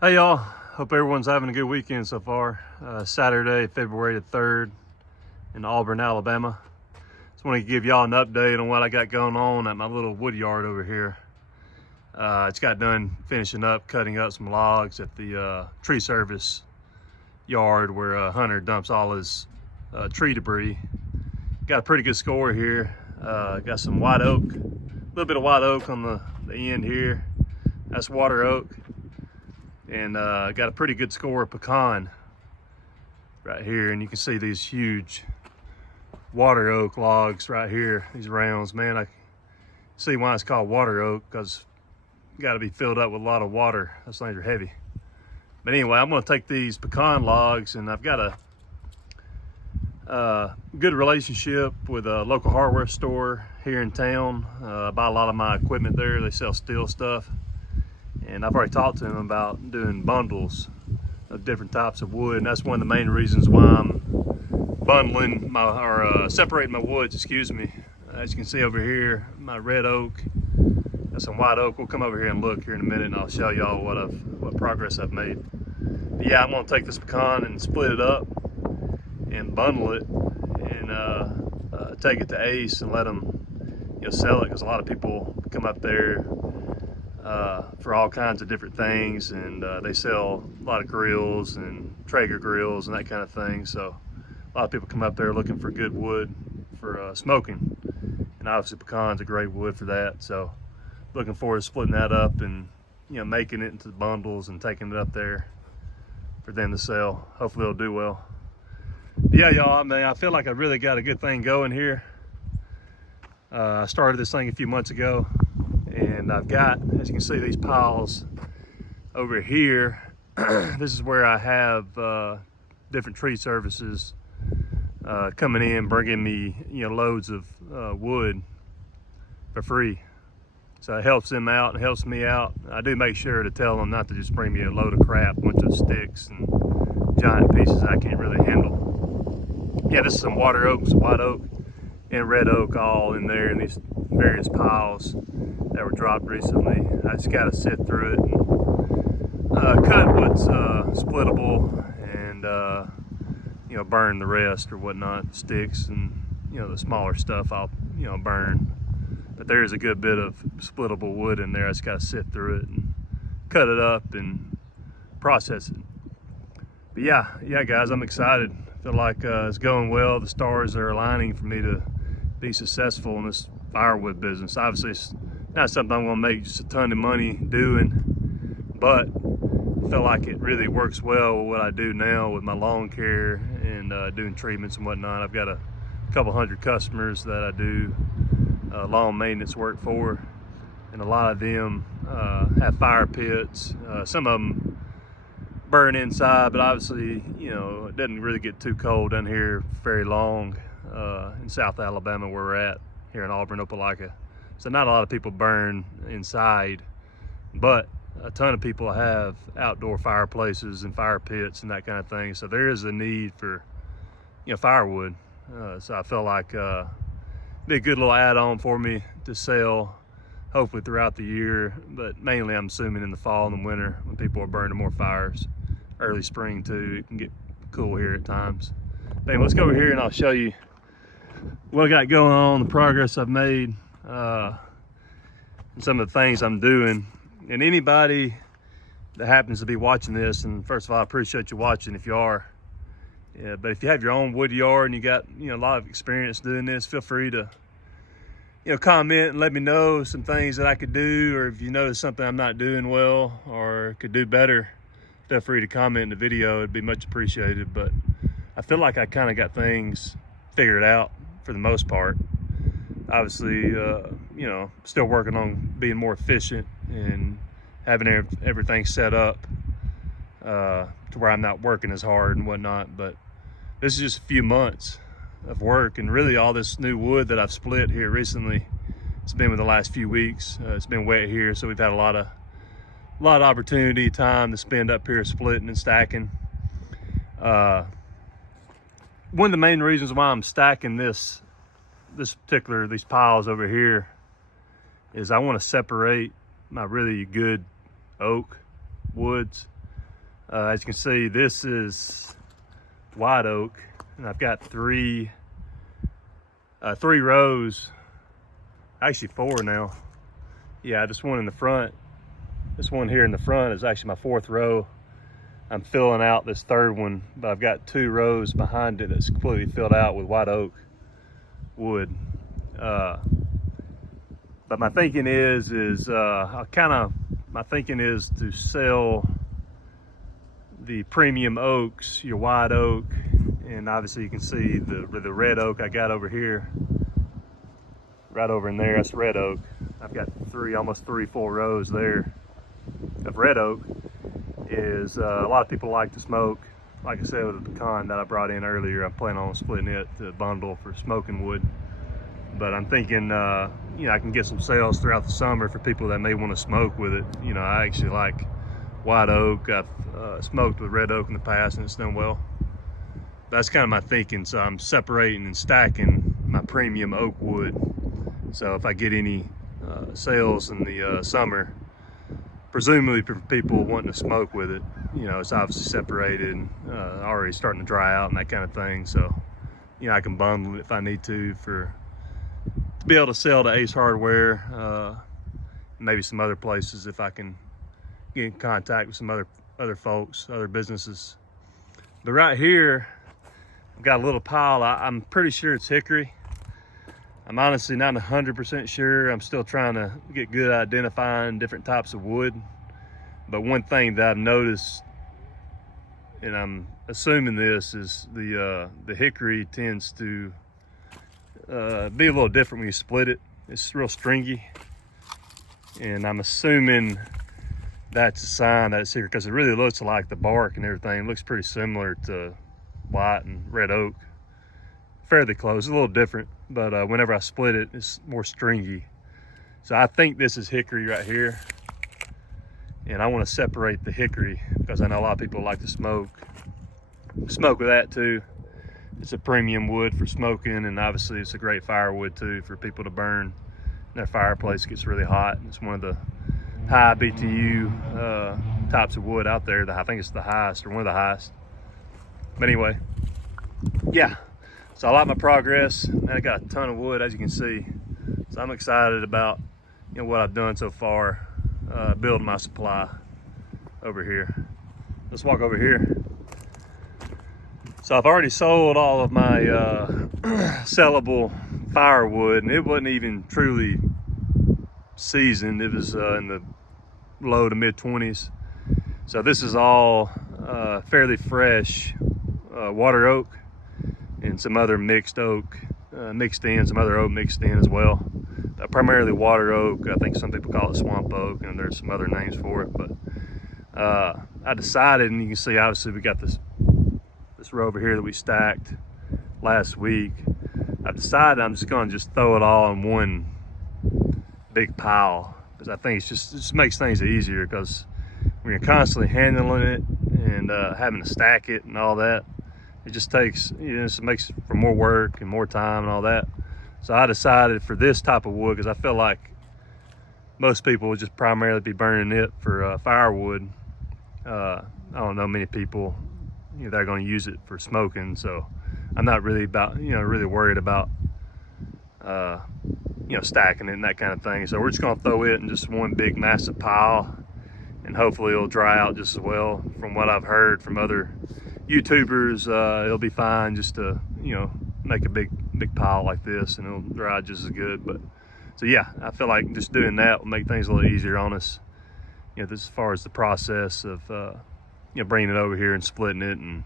Hey y'all, hope everyone's having a good weekend so far. Saturday, February the 3rd in Auburn, Alabama. Just want to give y'all an update on what I got going on at my little wood yard over here. It's got done finishing up, cutting up some logs at the tree service yard where Hunter dumps all his tree debris. Got a pretty good score here. Got some white oak, a little bit of white oak on the end here. That's water oak. And got a pretty good score of pecan right here, and you can see these huge water oak logs right here, these rounds. Man, I see why it's called water oak, because you got to be filled up with a lot of water. Those things are heavy. But anyway, I'm going to take these pecan logs, and I've got a good relationship with a local hardware store here in town. I buy a lot of my equipment there. They sell steel stuff. And I've already talked to him about doing bundles of different types of wood, and that's one of the main reasons why I'm bundling separating my woods, excuse me. As you can see over here, my red oak, got some white oak. We'll come over here and look here in a minute, and I'll show y'all what progress I've made. But yeah, I'm gonna take this pecan and split it up and bundle it, and take it to Ace and let them, sell it, because a lot of people come up there for all kinds of different things, and they sell a lot of grills and Traeger grills and that kind of thing. So a lot of people come up there looking for good wood for smoking, and obviously pecan's a great wood for that. So looking forward to splitting that up and making it into bundles and taking it up there for them to sell. Hopefully it'll do well. But yeah, y'all, I mean, I feel like I really got a good thing going here. I started this thing a few months ago, and I've got, as you can see, these piles over here. This is where I have different tree services coming in, bringing me loads of wood for free. So it helps them out and helps me out. I do make sure to tell them not to just bring me a load of crap, a bunch of sticks and giant pieces I can't really handle. Yeah, this is some water oak, some white oak, and red oak all in there in these various piles that were dropped recently. I just got to sift through it and cut what's splittable, and burn the rest or whatnot, sticks, and the smaller stuff I'll burn. But there is a good bit of splittable wood in there. I just got to sift through it and cut it up and process it. But yeah guys, I'm excited. I feel like it's going well. The stars are aligning for me to be successful in this firewood business. Obviously it's not something I'm gonna make just a ton of money doing, but I feel like it really works well with what I do now with my lawn care and doing treatments and whatnot. I've got a couple hundred customers that I do lawn maintenance work for, and a lot of them have fire pits. Some of them burn inside, but obviously it doesn't really get too cold down here very long in South Alabama where we're at here in Auburn, Opelika. So not a lot of people burn inside, but a ton of people have outdoor fireplaces and fire pits and that kind of thing. So there is a need for firewood. So I felt like be a good little add-on for me to sell, hopefully throughout the year, but mainly I'm assuming in the fall and the winter when people are burning more fires. Early spring too, it can get cool here at times. But anyway, let's go over here and I'll show you what I got going on, the progress I've made, and some of the things I'm doing. And anybody that happens to be watching this, and first of all, I appreciate you watching if you are. Yeah, but if you have your own wood yard and you got a lot of experience doing this, feel free to comment and let me know some things that I could do, or if you notice something I'm not doing well or could do better, feel free to comment in the video. It'd be much appreciated. But I feel like I kind of got things figured out for the most part. Obviously, still working on being more efficient and having everything set up to where I'm not working as hard and whatnot. But this is just a few months of work, and really all this new wood that I've split here recently, it's been with the last few weeks. It's been wet here, so we've had a lot of opportunity, time to spend up here splitting and stacking. One of the main reasons why I'm stacking these piles over here is I want to separate my really good oak woods As you can see, this is white oak, and I've got three rows, actually four now. Yeah, this one in the front, this one here in the front is actually my fourth row. I'm filling out this third one, but I've got 2 rows behind it that's completely filled out with white oak wood. But my thinking is my thinking is to sell the premium oaks, your white oak, and obviously you can see the red oak I got over here, right over in there. That's red oak. I've got almost three full rows there of red oak. Is a lot of people like to smoke. Like I said, with the pecan that I brought in earlier, I'm planning on splitting it to bundle for smoking wood. But I'm thinking, you know, I can get some sales throughout the summer for people that may want to smoke with it. You know, I actually like white oak. I've smoked with red oak in the past and it's done well. That's kind of my thinking. So I'm separating and stacking my premium oak wood. So if I get any sales in the summer, presumably for people wanting to smoke with it, you know, it's obviously separated and already starting to dry out and that kind of thing. So, you know, I can bundle it if I need to be able to sell to Ace Hardware, maybe some other places if I can get in contact with some other folks, other businesses. But right here, I've got a little pile. I'm pretty sure it's hickory. I'm honestly not 100% sure. I'm still trying to get good at identifying different types of wood. But one thing that I've noticed, and I'm assuming this, is the hickory tends to be a little different when you split it. It's real stringy. And I'm assuming that's a sign that it's hickory, because it really looks like the bark and everything. It looks pretty similar to white and red oak. Fairly close, a little different, but whenever I split it, it's more stringy. So I think this is hickory right here. And I want to separate the hickory because I know a lot of people like to smoke with that too. It's a premium wood for smoking, and obviously it's a great firewood too for people to burn. Their fireplace gets really hot. It's one of the high BTU types of wood out there. I think it's the highest, or one of the highest. But anyway, yeah. So I like my progress, and I got a ton of wood, as you can see. So I'm excited about, you know, what I've done so far, building my supply over here. Let's walk over here. So I've already sold all of my sellable firewood, and it wasn't even truly seasoned. It was in the low to mid 20s. So this is all fairly fresh water oak, and some other mixed oak mixed in, some other oak mixed in as well. Primarily water oak. I think some people call it swamp oak, and there's some other names for it. But I decided, and you can see obviously we got this row over here that we stacked last week. I decided I'm just going to throw it all in one big pile, because I think it just makes things easier, because when you're constantly handling it and having to stack it and all that, it just takes, you know, it makes for more work and more time and all that. So I decided for this type of wood, because I feel like most people would just primarily be burning it for firewood. I don't know many people, you know, that are going to use it for smoking. So I'm not really really worried about stacking it and that kind of thing. So we're just going to throw it in just one big massive pile, and hopefully it'll dry out just as well. From what I've heard from other YouTubers, it'll be fine just to, you know, make a big pile like this, and it'll dry just as good. But so yeah, I feel like just doing that will make things a little easier on us, you know, as far as the process of you know, bringing it over here and splitting it and,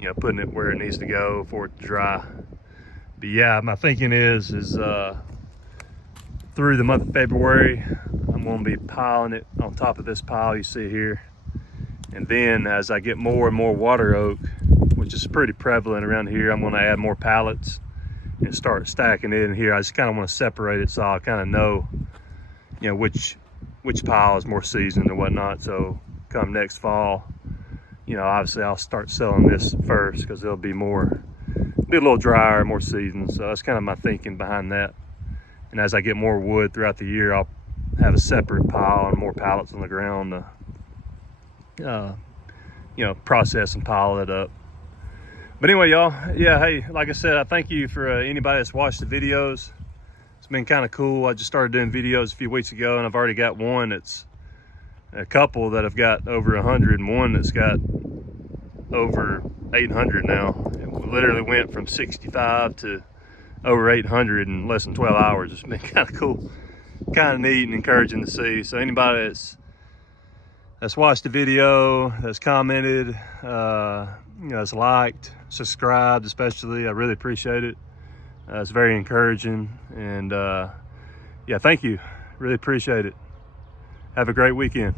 you know, putting it where it needs to go for it to dry. But yeah, my thinking is through the month of February, I'm going to be piling it on top of this pile you see here. And then as I get more and more water oak, which is pretty prevalent around here, I'm going to add more pallets and start stacking it in here. I just kind of want to separate it so I'll kind of know, you know, which pile is more seasoned and whatnot. So come next fall, you know, obviously I'll start selling this first, because it'll be a little drier, more seasoned. So that's kind of my thinking behind that. And as I get more wood throughout the year, I'll have a separate pile and more pallets on the ground to process and pile it up. But anyway, y'all, yeah, hey, like I said, I thank you for anybody that's watched the videos. It's been kind of cool. I just started doing videos a few weeks ago, and I've already got one that's a couple that have got over 100 and one that's got over 800 now. It literally went from 65 to over 800 in less than 12 hours. It's been kind of cool, kind of neat and encouraging to see. So anybody that's watched the video, that's commented, that's liked, subscribed especially, I really appreciate it. It's very encouraging, and yeah, thank you, really appreciate it. Have a great weekend.